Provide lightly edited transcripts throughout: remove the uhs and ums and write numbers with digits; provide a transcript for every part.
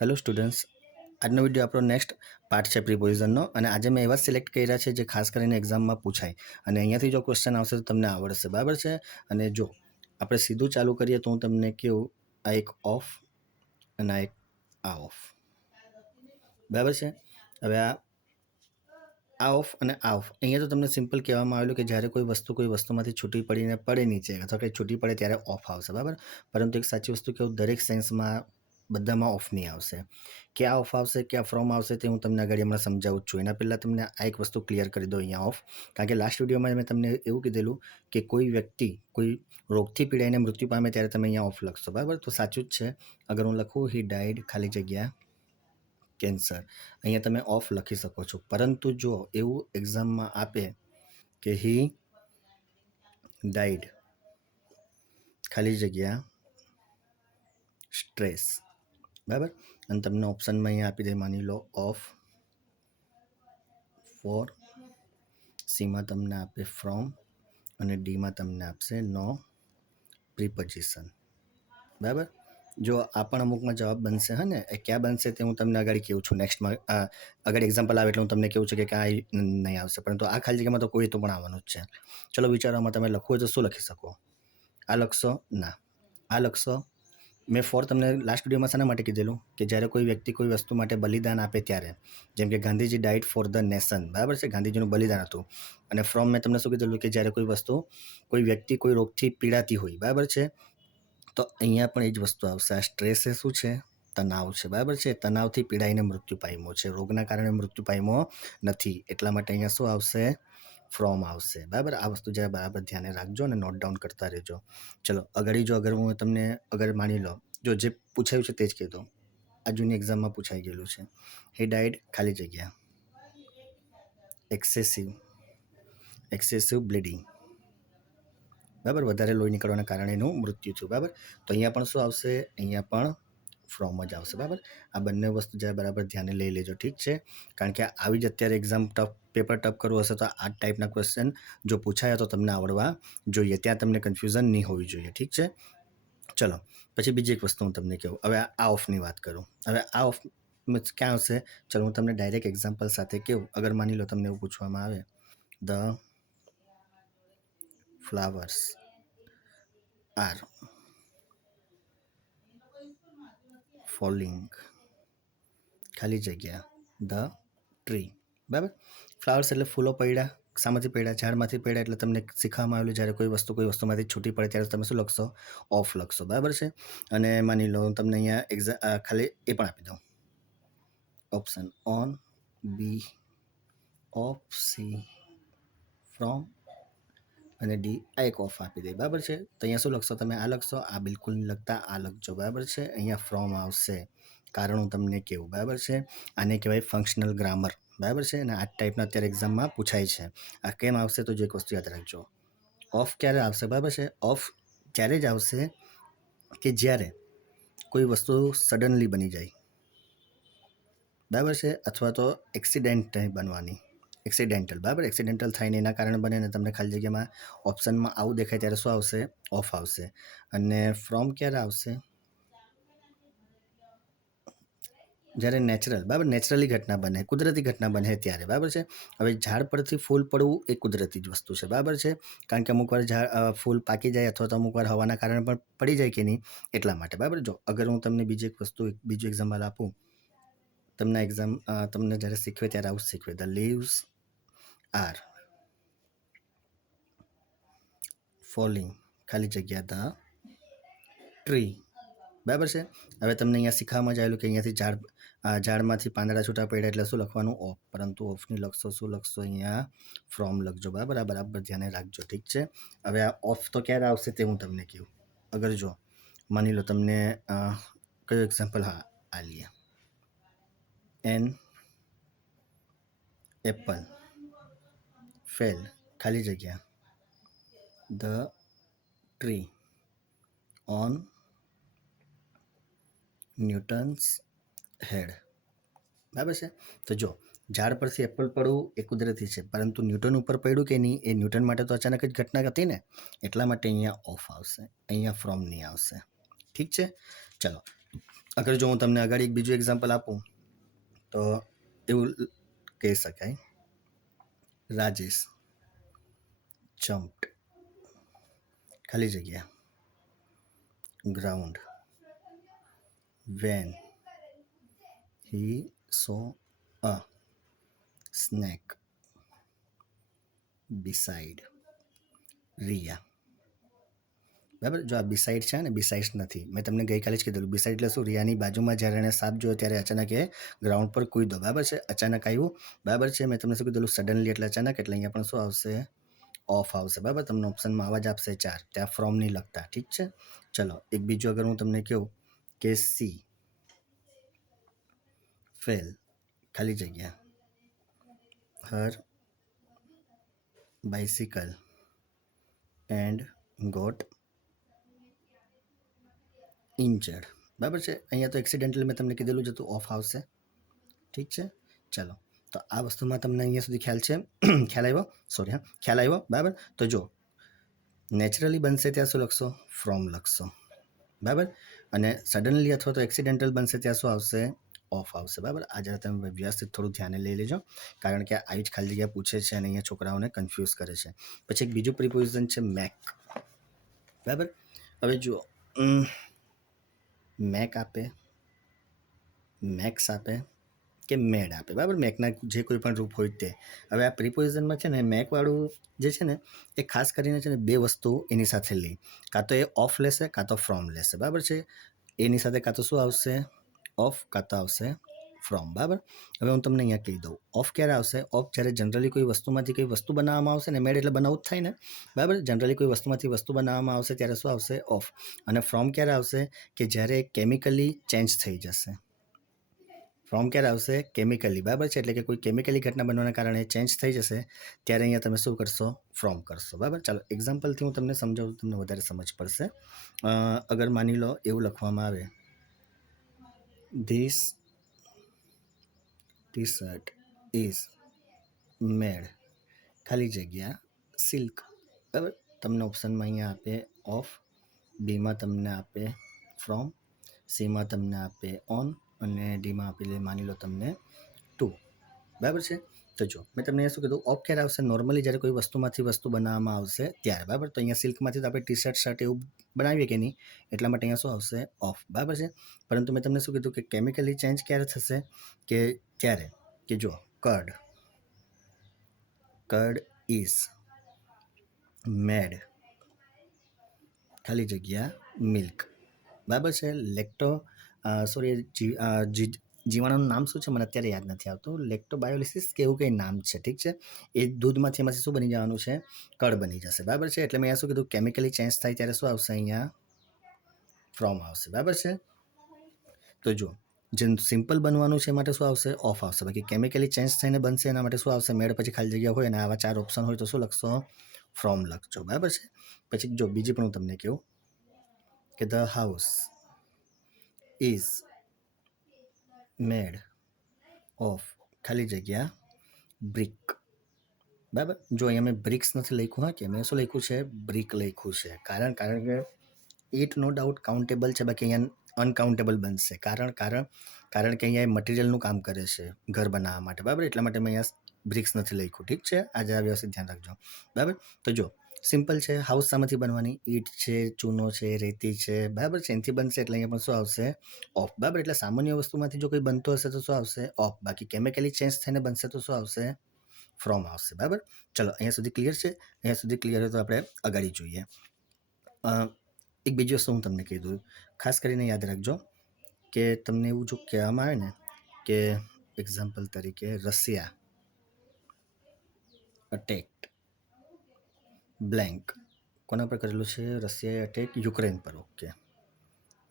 Hello students, આજનો video આપણો next part છે પ્રિપોઝિશનનો અને આજે મેં એવા સિલેક્ટ કર્યા છે જે ખાસ કરીને એક્ઝામમાં પૂછાય અને અહીંયાથી જો ક્વેશ્ચન આવશે તો તમને આવડશે, બરાબર છે. અને જો આપણે સીધું ચાલુ કરીએ તો હું તમને કહું, આ એક ઓફ અને આ એક આ ઓફ, બરાબર છે. હવે આ ઓફ અને આ ઓફ, અહીંયા તો તમને સિમ્પલ કહેવામાં આવેલું કે જ્યારે કોઈ વસ્તુમાંથી છૂટી પડીને પડે નીચે અથવા કંઈ છૂટી પડે ત્યારે ઓફ આવશે, બરાબર. પરંતુ એક સાચી વસ્તુ કહું, દરેક સેન્સમાં બધામાં ઓફ નહીં આવશે. ક્યાં ઓફ આવશે, ક્યાં ફ્રોમ આવશે તે હું તમને આગળ હમણાં સમજાવું છું. એના પહેલાં તમને આ એક વસ્તુ ક્લિયર કરી દો અહીંયા ઓફ, કારણ કે લાસ્ટ વિડીયોમાં મેં તમને એવું કીધેલું કે કોઈ વ્યક્તિ કોઈ રોગથી પીડાઈને મૃત્યુ પામે ત્યારે તમે અહીંયા ઓફ લખશો, બરાબર. તો સાચું જ છે. અગર હું લખું હી ડાઈડ ખાલી જગ્યા કેન્સર, અહીંયા તમે ઓફ લખી શકો છો. પરંતુ જો એવું એક્ઝામમાં આપે કે હી ડાઈડ ખાલી જગ્યા સ્ટ્રેસ, બરાબર, અને તમને ઓપ્શનમાં અહીંયા આપી દે, માની લો ઓફ, ફોર, સીમાં તમને આપે ફ્રોમ અને ડીમાં તમને આપશે નો પ્રિપોઝિશન, બરાબર. જો આ પણ અમુકમાં જવાબ બનશે, હા ને, એ ક્યાં બનશે તે હું તમને આગળ કહું છું. નેક્સ્ટમાં આગળ એક્ઝામ્પલ આવે એટલે હું તમને કહું છું કે કાંઈ નહીં આવશે, પરંતુ આ ખાલી જગ્યામાં તો કોઈ તો પણ આવવાનું જ છે. ચલો વિચારોમાં તમે લખવું હોય તો શું લખી શકો? આ લખશો? ના, આ લખશો. મેં ફોર તમને લાસ્ટ વિડીયોમાં શાના માટે કીધેલું કે જ્યારે કોઈ વ્યક્તિ કોઈ વસ્તુ માટે બલિદાન આપે ત્યારે, જેમ કે Gandhiji diet for the nation, બરાબર છે, ગાંધીજીનું બલિદાન હતું. અને ફ્રોમ મેં તમને શું કીધેલું કે જ્યારે કોઈ વસ્તુ કોઈ વ્યક્તિ કોઈ રોગથી પીડાતી હોય, બરાબર છે, તો અહીંયા પણ એ જ વસ્તુ આવશે. આ સ્ટ્રેસ એ શું છે? તણાવ છે, બરાબર છે. તણાવથી પીડાઈને મૃત્યુ પામ્યો છે, રોગના કારણે મૃત્યુ પામ્યો નથી, એટલા માટે અહીંયા શું આવશે? ફ્રોમ આવશે, બરાબર. આ વસ્તુ જ્યારે બરાબર ધ્યાને રાખજો અને નોટ ડાઉન કરતા રહેજો. ચલો આગળ અગર હું તમને અગર માની લો જો જે પૂછાયું છે તે જ કહી દો. આ જૂની એક્ઝામમાં પૂછાઈ ગયેલું છે. હી ડાઈડ ખાલી જગ્યા એક્સેસિવ બ્લીડિંગ, બરાબર, વધારે લોહી નીકળવાના કારણે એનું મૃત્યુ થયું, બરાબર. તો અહીંયા પણ શું આવશે? અહીંયા પણ ફ્રોમ જ આવશે, બરાબર. આ બંને વસ્તુ જ્યારે બરાબર ધ્યાને લઈ લેજો, ઠીક છે. કારણ કે આવી જ અત્યારે એક્ઝામ પેપર ટફ કરવું હશે તો આ ટાઈપના ક્વેશ્ચન જો પૂછાયા તો તમને આવડવા જોઈએ, ત્યાં તમને કન્ફ્યુઝન નહીં હોવી જોઈએ, ઠીક છે. ચલો પછી બીજી એક વસ્તુ હું તમને કહું. હવે આ ઓફની વાત કરું. હવે આ ઓફ ક્યાં આવશે? ચલો હું તમને ડાયરેક્ટ એક્ઝામ્પલ સાથે કહું. અગર માની લો તમને એવું પૂછવામાં આવે, ધ ફ્લાવર્સ આર ફોલિંગ ખાલી જગ્યા ધ ટ્રી, બરાબર. ફ્લાવર્સ એટલે ફૂલો પડ્યા, શામાંથી પડ્યા? ઝાડમાંથી પડ્યા. એટલે તમને શીખવામાં આવેલું જ્યારે કોઈ વસ્તુમાંથી છૂટી પડે ત્યારે તમે શું લખશો? ઓફ લખશો, બરાબર છે. અને માની લો તમને અહીંયા ખાલી એ પણ આપી દઉં, option on, B of, C from અને ડી આ એક ઓફ આપી દે, બરાબર છે. તો અહીંયા શું લખશો તમે? આ લખશો. આ બિલકુલ નહીં લખતા, આ લખજો, બરાબર છે. અહીંયા ફ્રોમ આવશે, કારણ હું તમને કહું, બરાબર છે. આને કહેવાય ફંક્શનલ ગ્રામર, બરાબર છે. અને આ ટાઈપના અત્યારે એક્ઝામમાં પૂછાય છે. આ કેમ આવશે? તો જે એક વસ્તુ યાદ રાખજો, ઓફ ક્યારે આવશે? બરાબર છે. ઓફ ત્યારે જ આવશે કે જ્યારે કોઈ વસ્તુ સડનલી બની જાય, બરાબર છે, અથવા તો એક્સિડેન્ટ બનવાની, એક્સિડેન્ટલ, બરાબર. એક્સિડેન્ટલ થાય ને એના કારણે બને ને તમને ખાલી જગ્યામાં ઓપ્શનમાં આવું દેખાય ત્યારે શું આવશે? ઓફ આવશે. અને ફ્રોમ ક્યારે આવશે? જ્યારે નેચરલ, બરાબર, નેચરલી ઘટના બને, કુદરતી ઘટના બને ત્યારે, બરાબર છે. હવે ઝાડ પરથી ફૂલ પડવું એ કુદરતી જ વસ્તુ છે, બરાબર છે. કારણ કે અમુક વાર ફૂલ પાકી જાય અથવા તો અમુક વાર હવાના કારણે પણ પડી જાય કે નહીં, એટલા માટે, બરાબર. જો અગર હું તમને બીજી એક વસ્તુ બીજું એક્ઝામ્પલ આપું, તમને જ્યારે શીખવે ત્યારે આવું શીખવે, ધ લીવ્સ આર ફોલિંગ ખાલી જગ્યા ધ ટ્રી, બરાબર છે. હવે તમને અહીંયા શીખવામાં જ આવેલું કે અહીંયાથી ઝાડમાંથી પાંદડા છૂટા પડ્યા એટલે શું લખવાનું? ઓફ. પરંતુ ઓફની લખશો શું લખશો? અહીંયા ફ્રોમ લખજો, બરાબર. આ બરાબર ધ્યાને રાખજો, ઠીક છે. હવે આ ઓફ તો ક્યારે આવશે તે હું તમને કહું. અગર જો માની લો તમને કયું એક્ઝામ્પલ, હા આ લઈએ, એન એપલ ફેલ ખાલી જગ્યા ધ ટ્રી ઓન ન્યૂટન્સ હેડ, બરાબર છે. તો જો ઝાડ પરથી એપલ પડવું એ કુદરતી છે, પરંતુ ન્યૂટન ઉપર પડ્યું કે નહીં, એ ન્યૂટન માટે તો અચાનક જ ઘટના હતી ને, એટલા માટે અહીંયા ઓફ આવશે, અહીંયા ફ્રોમ નહીં આવશે, ઠીક છે. ચલો અગર જો હું તમને આગળ એક બીજું એક્ઝામ્પલ આપું તો એવું કહી શકાય, રાજેશ જમ્પ્ડ, ખાલી જગ્યા, ground, when he saw a snake beside Riya. બરાબર, જો આ બિસાઇડ છે ને બિસાઇડ નથી, મેં તમને ગઈકાલે જ કીધું બિસાઇડ એટલે શું, રિયાની બાજુમાં જ્યારે એણે સાપ જોયો ત્યારે અચાનક એ ગ્રાઉન્ડ પર કૂદ્યો. બરાબર છે, અચાનક આવ્યું. બરાબર છે, મેં તમને શું કીધું સડનલી એટલે અચાનક, એટલે અહીંયા પણ શું આવશે, ઓફ આવશે. બરાબર, તમને ઓપ્શનમાં આવા જ આપશે 4, ત્યાં ફ્રોમ નહીં લખતા. ઠીક છે, ચલો એક બીજું અગર હું તમને કહું કે સી ફેલ, ખાલી જગ્યા, her bicycle and got injured. બરાબર છે, અહીંયા તો એક્સિડેન્ટલ મેં તમને કીધેલું જ હતું, ઓફ આવશે. ઠીક છે, ચલો તો આ વસ્તુમાં તમને અહીંયા સુધી ખ્યાલ છે, ખ્યાલ આવ્યો, સોરી, હા ખ્યાલ આવ્યો. બરાબર, તો જો નેચરલી બનશે ત્યાં શું લખશો, ફ્રોમ લખશો. બરાબર, અને સડનલી અથવા તો એક્સિડેન્ટલ બનશે ત્યાં શું આવશે, ઓફ આવશે. બરાબર, આ જરા તમે વ્યવસ્થિત થોડું ધ્યાને લઈ લેજો, કારણ કે આવી જ ખાલી જગ્યા પૂછે છે અને અહીંયા છોકરાઓને કન્ફ્યુઝ કરે છે. પછી એક બીજું પ્રિપોઝિશન છે મેક. બરાબર, હવે જુઓ, મેક આપે, મેક્સ આપે કે મેડ આપે. બરાબર, મેકના જે કોઈ પણ રૂપ હોય તે. હવે આ પ્રિપોઝિશનમાં છે ને મેકવાળું જે છે ને એ ખાસ કરીને છે ને બે વસ્તુ એની સાથે લે, કાં તો એ ઓફ લેશે કાં તો ફ્રોમ લેશે. બરાબર છે, એની સાથે કાં તો શું આવશે, ઓફ, કાં તો આવશે ફ્રોમ. બરાબર, હવે હું તમને અહીંયા કહી દઉં, ઓફ ક્યારે આવશે, ઓફ જ્યારે જનરલી કોઈ વસ્તુમાંથી કોઈ વસ્તુ બનાવવામાં આવશે ને, મેડ એટલે બનાવવું જ થાય ને. બરાબર, જનરલી કોઈ વસ્તુમાંથી વસ્તુ બનાવવામાં આવશે ત્યારે શું આવશે, ઓફ. અને ફ્રોમ ક્યારે આવશે, કે જ્યારે કેમિકલી ચેન્જ થઈ જશે. ફ્રોમ ક્યારે આવશે, કેમિકલી. બરાબર છે, એટલે કે કોઈ કેમિકલી ઘટના બનવાના કારણે ચેન્જ થઈ જશે ત્યારે અહીંયા તમે શું કરશો, ફ્રોમ કરશો. બરાબર, ચાલો એક્ઝામ્પલથી હું તમને સમજાવું, તમને વધારે સમજ પડશે. અગર માની લો એવું લખવામાં આવે, this T shirt is made, ખાલી જગ્યા, સિલ્ક. બરાબર, તમને ઓપ્શનમાં અહીંયા આપે ઓફ, બીમાં તમને આપે ફ્રોમ, સીમાં તમને આપે ઓન અને ડીમાં આપેલી માની લો તમને 2. બરાબર છે, તો જો મેં તમને શું કીધું, ઓફ ક્યારે આવશે, નોર્મલી જ્યારે કોઈ વસ્તુમાંથી વસ્તુ બનાવવામાં આવશે ત્યારે. બરાબર, તો અહીંયા સિલ્કમાંથી તો આપણે ટી શર્ટ શર્ટ એવું બનાવીએ કે નહીં, એટલા માટે અહીંયા શું આવશે, ઓફ. બરાબર છે, પરંતુ મેં તમને શું કીધું કે કેમિકલી ચેન્જ ક્યારે થશે, કે ત્યારે કે જો કર્ડ ઇઝ મેડ, ખાલી જગ્યા, મિલ્ક. બરાબર છે, લેક્ટો સોરી જીવાણુનું નામ શું છે મને અત્યારે યાદ નથી આવતું, લેક્ટોબાયોલિસિસ કે એવું કંઈ નામ છે. ઠીક છે, એ દૂધમાંથી એમાંથી શું બની જવાનું છે, કળ બની જશે. બરાબર છે, એટલે મેં અહીંયા શું કીધું, કેમિકલી ચેન્જ થાય ત્યારે શું આવશે, અહીંયા ફ્રોમ આવશે. બરાબર છે, તો જો જે સિમ્પલ બનવાનું છે એ માટે શું આવશે, ઓફ આવશે. બાકી કેમિકલી ચેન્જ થઈને બનશે એના માટે શું આવશે, મેળ પછી ખાલી જગ્યા હોય અને આવા 4 ઓપ્શન હોય તો શું લખશો, ફ્રોમ લખજો. બરાબર છે, પછી જો બીજી પણ હું તમને કહું કે the house is made of, ખાલી જગ્યા, બ્રિક. બરાબર, જો અહીંયા મેં બ્રિક્સ નથી લખ્યું, હા કે મેં શું લખ્યું છે, બ્રિક લખ્યું છે. કારણ કે ઇટ નો ડાઉટ કાઉન્ટેબલ છે, બાકી અહીંયા અનકાઉન્ટેબલ બનશે. કારણ કે અહીંયા એ મટીરિયલનું કામ કરે છે ઘર બનાવવા માટે. બરાબર, એટલા માટે મેં અહીંયા બ્રિક્સ નથી લખ્યું. ઠીક છે, આ જરા વ્યવસ્થિત ધ્યાન રાખજો. બરાબર, તો જો સિમ્પલ છે, હાઉસ શામાંથી બનવાની, ઈટ છે, ચૂનો છે, રેતી છે. બરાબર છે, એનાથી બનશે એટલે અહીંયા પણ શું આવશે, ઓફ. બરાબર, એટલે સામાન્ય વસ્તુમાંથી જો કોઈ બનતો હશે તો શું આવશે, ઓફ. બાકી કેમિકલી ચેન્જ થઈને બનશે તો શું આવશે, ફ્રોમ આવશે. બરાબર, ચલો અહીંયા સુધી ક્લિયર છે. અહીંયા સુધી ક્લિયર હોય તો આપણે આગળ જોઈએ. એક બીજી વસ્તુ હું તમને કહી દઉં, ખાસ કરીને યાદ રાખજો કે તમને એવું જો કહેવામાં આવે ને કે એક્ઝામ્પલ તરીકે રશિયા અટેક્ડ બ્લેન્ક, કોના પર કરેલું છે, રશિયાએ અટેક યુક્રેન પર. Okay,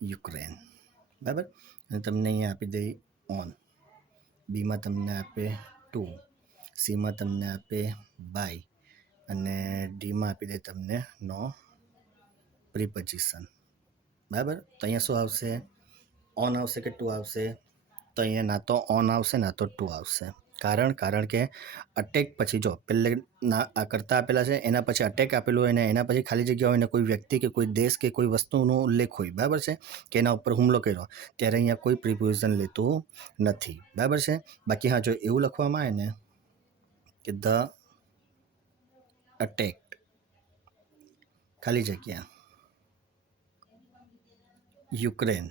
Ukraine. બરાબર, અને તમને અહીંયા આપી દઈ ઓન, બીમાં તમને આપે 2, સીમાં તમને આપે બાય અને ડીમાં આપી દે તમને નો પ્રિપોઝિશન. બરાબર, તો અહીંયા શું આવશે, ઓન આવશે કે 2 આવશે, તો અહીંયા ના તો ઓન આવશે ના તો 2 આવશે. કારણ કે અટેક પછી જો પહેલે આ કરતા આપેલા છે, એના પછી અટેક આપેલું હોય ને એના પછી ખાલી જગ્યા હોય ને કોઈ વ્યક્તિ કે કોઈ દેશ કે કોઈ વસ્તુનો ઉલ્લેખ હોય, બરાબર છે, કે એના ઉપર હુમલો કર્યો, ત્યારે અહીંયા કોઈ પ્રિપોઝિશન લેતું નથી, બરાબર છે. બાકી હા, જો એવું લખવામાં આવે ને કે ધ અટેક ખાલી જગ્યા યુક્રેન,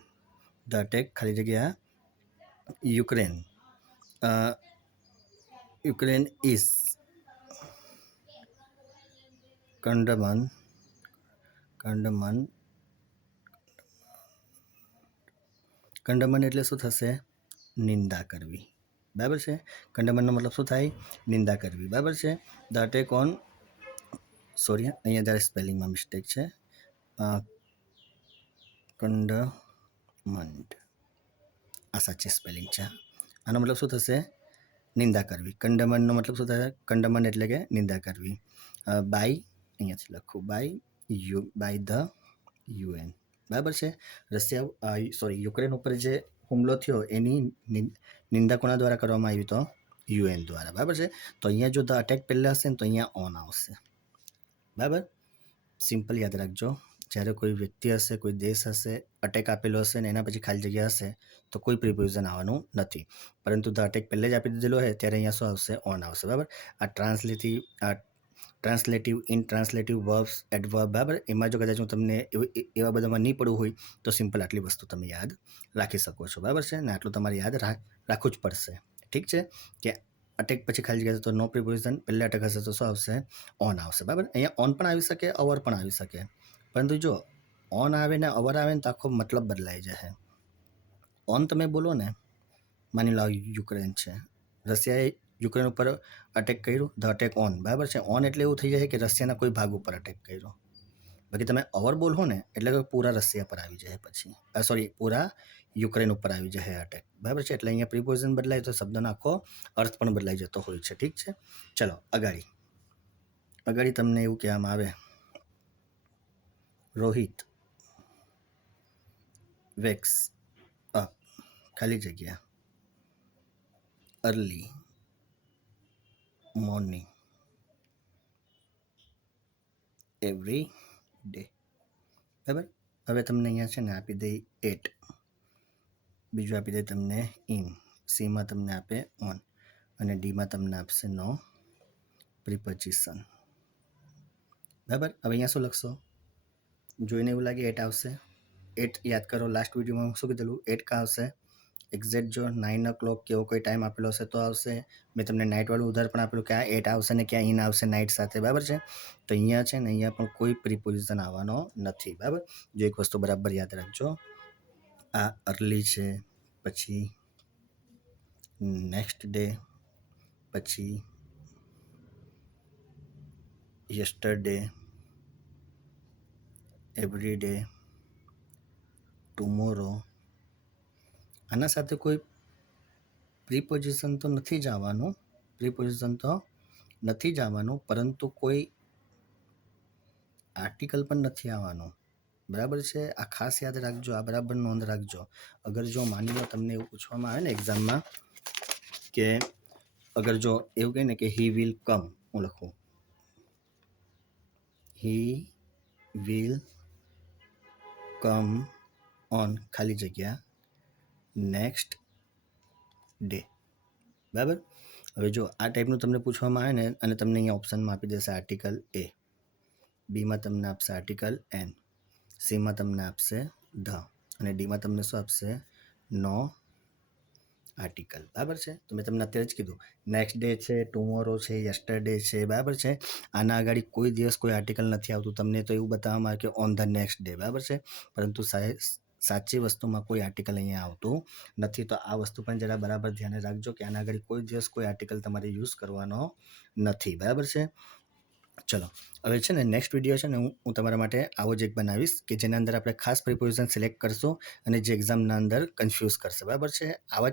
ધ અટેક ખાલી જગ્યા યુક્રેન, યુક્રેન ઇઝ કંડમન એટલે શું થશે? નિંદા કરવી, બરાબર છે. કંડમનનો મતલબ શું થાય? નિંદા કરવી, બરાબર છે. ધ અટેક ઓન, સોરી અહીંયા જ્યારે સ્પેલિંગમાં મિસ્ટેક છે, કંડમન્ટ આ સાચી સ્પેલિંગ છે. આનો મતલબ શું થશે? નિંદા કરવી. કંડમનનો મતલબ શું થશે? કંડમન એટલે કે નિંદા કરવી. બાય, અહીંયાથી લખું, બાય ધ યુએન, બરાબર છે. યુક્રેન ઉપર જે હુમલો થયો એની નિંદા કોના દ્વારા કરવામાં આવી? તો યુએન દ્વારા, બરાબર છે. તો અહીંયા જો ધ અટેક પહેલાં હશે ને તો અહીંયા ઓન આવશે, બરાબર. સિમ્પલ યાદ રાખજો, જ્યારે કોઈ વ્યક્તિ હશે, કોઈ દેશ હશે, અટેક આપેલો હશે ને એના પછી ખાલી જગ્યા હશે તો કોઈ પ્રિપોઝિશન આવવાનું નથી, પરંતુ ધ અટેક પહેલે જ આપી દીધેલો હોય ત્યારે અહીંયા શું આવશે? ઓન આવશે, બરાબર. આ ટ્રાન્સલેટિવ, ઇનટ્રાન્સલેટિવ વર્બ્સ, એડવર્બ, બરાબર. એમાં જો કદાચ હું તમને એવા બધામાં નહીં પડવું હોય તો સિમ્પલ આટલી વસ્તુ તમે યાદ રાખી શકો છો, બરાબર છે. ને આટલું તમારે યાદ રાખવું જ પડશે, ઠીક છે. કે અટેક પછી ખાલી જગ્યા તો નો પ્રિપોઝિશન, પહેલે અટેક હશે તો શું આવશે? ઓન આવશે, બરાબર. અહીંયા ઓન પણ આવી શકે, અવર પણ આવી શકે, પરંતુ જો ઓન આવે ને અવર આવે ને તો આખો મતલબ બદલાઈ જશે. ઓન તમે બોલો ને, માની લો યુક્રેન છે, રશિયાએ યુક્રેન ઉપર અટેક કર્યું, ધ અટેક ઓન, બરાબર છે. ઓન એટલે એવું થઈ જાય કે રશિયાના કોઈ ભાગ ઉપર અટેક કર્યો. બાકી તમે ઓવર બોલો ને એટલે કે પૂરા રશિયા પર આવી જાય, પછી પૂરા યુક્રેન ઉપર આવી જાય અટેક, બરાબર છે. એટલે અહીંયા પ્રિપોઝિશન બદલાય તો શબ્દનો આખો અર્થ પણ બદલાઈ જતો હોય છે, ઠીક છે. ચલો અગાડી તમને એવું કહેવામાં આવે, રોહિત વેક્સ અપ ખાલી જગ્યા અર્લી મોર્નિંગ એવરી ડે, બરાબર. હવે તમને અહીંયા છે ને આપી દઈ 8, બીજું આપી દે તમને ઇન, સીમાં તમને આપે ઓન અને ડીમાં તમને આપશે નો પ્રિપોઝિશન, બરાબર. હવે અહીંયા શું લખશો? જોઈને એવું લાગે 8 આવશે. 8 યાદ કરો, લાસ્ટ વિડીયોમાં શું કીધેલું? 8 કાં આવશે? એક્ઝેક્ટ જો 9 o'clock કે એવો કોઈ ટાઈમ આપેલો હશે તો આવશે. મેં તમને નાઇટવાળું ઉદાહરણ પણ આપેલું કે આ 8 આવશે ને ક્યાં ઇન આવશે નાઇટ સાથે, બરાબર છે. તો અહીંયા છે ને અહીંયા પણ કોઈ પ્રિપોઝિશન આવવાનો નથી, બરાબર. જો એક વસ્તુ બરાબર યાદ રાખજો, આ અર્લી છે, પછી નેક્સ્ટ ડે, પછી યસ્ટરડે, એવરી ડે, ટુમોરો, આના સાથે કોઈ પ્રિપોઝિશન તો નથી જ આવવાનું, પરંતુ કોઈ આર્ટિકલ પણ નથી આવવાનું, બરાબર છે. આ ખાસ યાદ રાખજો, આ બરાબર નોંધ રાખજો. અગર જો માની લો તમને એવું પૂછવામાં આવે ને એક્ઝામમાં કે અગર જો એવું કહે ને કે હી વિલ કમ, હું લખું હી વિલ કમ ઓન ખાલી જગ્યા નેક્સ્ટ ડે, બરાબર. હવે જો આ ટાઈપનું તમને પૂછવામાં આવે ને અને તમને અહીંયા ઓપ્શનમાં આપી દેશે આર્ટિકલ એ, બીમાં તમને આપશે આર્ટિકલ એન, સીમાં તમને આપશે ધ અને ડીમાં તમને શું આપશે? નો આર્ટિકલ, બરાબર છે. તો મેં તમને અત્યારે જ કીધું નેક્સ્ટ ડે છે, ટુમોરો છે, યસ્ટરડે છે, બરાબર છે. આના આગળ કોઈ દિવસ કોઈ આર્ટિકલ નથી આવતું. તમને તો એવું બતાવવામાં આવે કે ઓન ધ નેક્સ્ટ ડે, બરાબર છે, પરંતુ સાચી વસ્તુમાં કોઈ આર્ટિકલ અહીંયા આવતું નથી. તો આ વસ્તુ પણ જરા બરાબર ધ્યાને રાખજો કે આના આગળ કોઈ દિવસ કોઈ આર્ટિકલ તમારે યુઝ કરવાનો નથી, બરાબર છે. ચલો હવે છે ને નેક્સ્ટ વિડીયો છે ને હું તમારા માટે આવો જ એક બનાવીશ કે જેના અંદર આપણે ખાસ પ્રિપોઝિશન સિલેક્ટ કરશું અને જે એક્ઝામના અંદર કન્ફ્યુઝ કરશે, બરાબર છે. આવા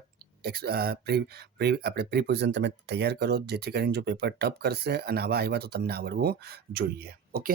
આપણે પ્રિપોઝિશન તમે તૈયાર કરો જેથી કરીને જો પેપર ટફ કરશે અને આવા આવ્યા તો તમને આવડવું જોઈએ. ઓકે.